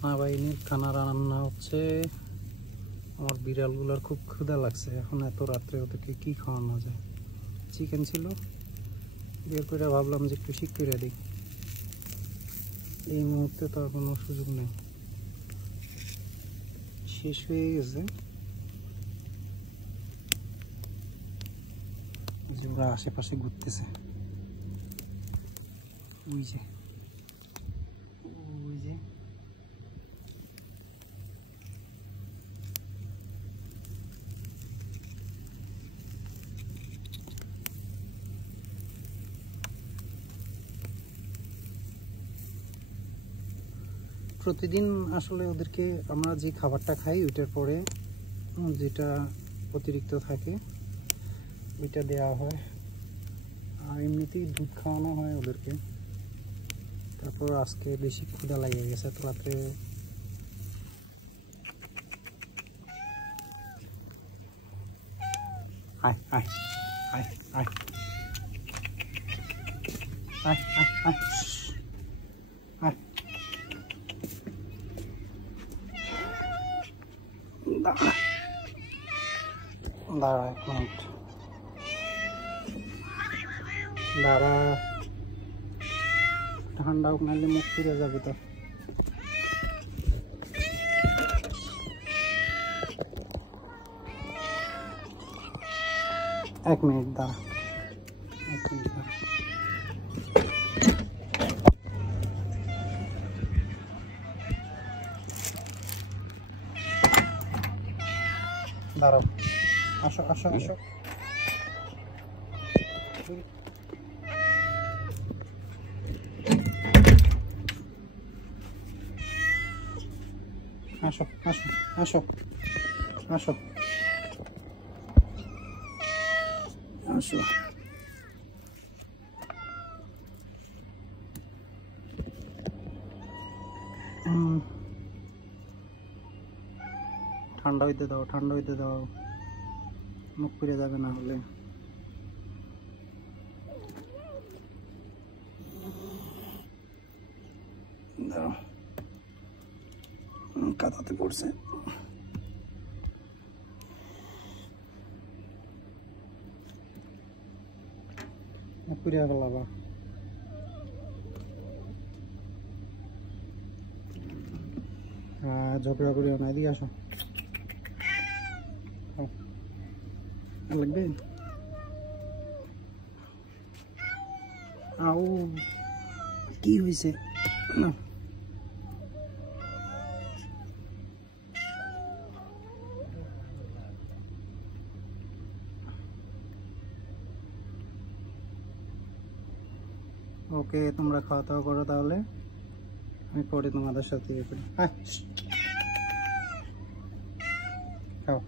সেনাবাহিনীর খানা রান্না হচ্ছে। আমার বিড়ালগুলোর খুব ক্ষুধা লাগছে, এখন এত রাত্রে ওদেরকে কি খাওয়ানো যায়। চিকেন ছিল, বের করে ভাবলাম যে একটু শিক করে দিই। এই মুহূর্তে তো আর কোনো সুযোগ নেই, শেষ হয়ে গেছে। যে ওরা আশেপাশে ঘুরতেছে, ওই যে ওই যে প্রতিদিন আসলে ওদেরকে আমরা যে খাবারটা খাই ওইটার পরে যেটা অতিরিক্ত থাকে ওইটা দেওয়া হয়, আর এমনিতেই দুধ খাওয়ানো হয় ওদেরকে। তারপর আজকে বেশি ক্ষুধা লেগে গেছে তো রাত্রে। আয় আয় আয় আয় আয় আয় আয় আয়, দাঁড়া দাঁড়া 1 মিনিট দাঁড়া, ঠান্ডা হোক নাহলে মুখ ফিরে যাবে তো। এক মিনিট দাঁড়া, 1 মিনিট দাঁড়া। দাঁড়াও, আসো আসো আসো। আসো আসো আসো আসো আসো। ঠান্ডা হইতে দাও, ঠান্ডা হইতে দাও, মুখ ফিরে যাবে না হলে। দাঁড়াও, কাঁদাতে পড়ছে। মুখ ফিরে ফেলাবা। ঝগড়া করিও না, এদিকে আসো। লাগবে আও, কি হয়েছে না? ওকে, তোমরা খাওয়া দাওয়া করো তাহলে, আমি পরে তোমাদের সাথে ইয়ে করি। হ্যাঁ, খাও।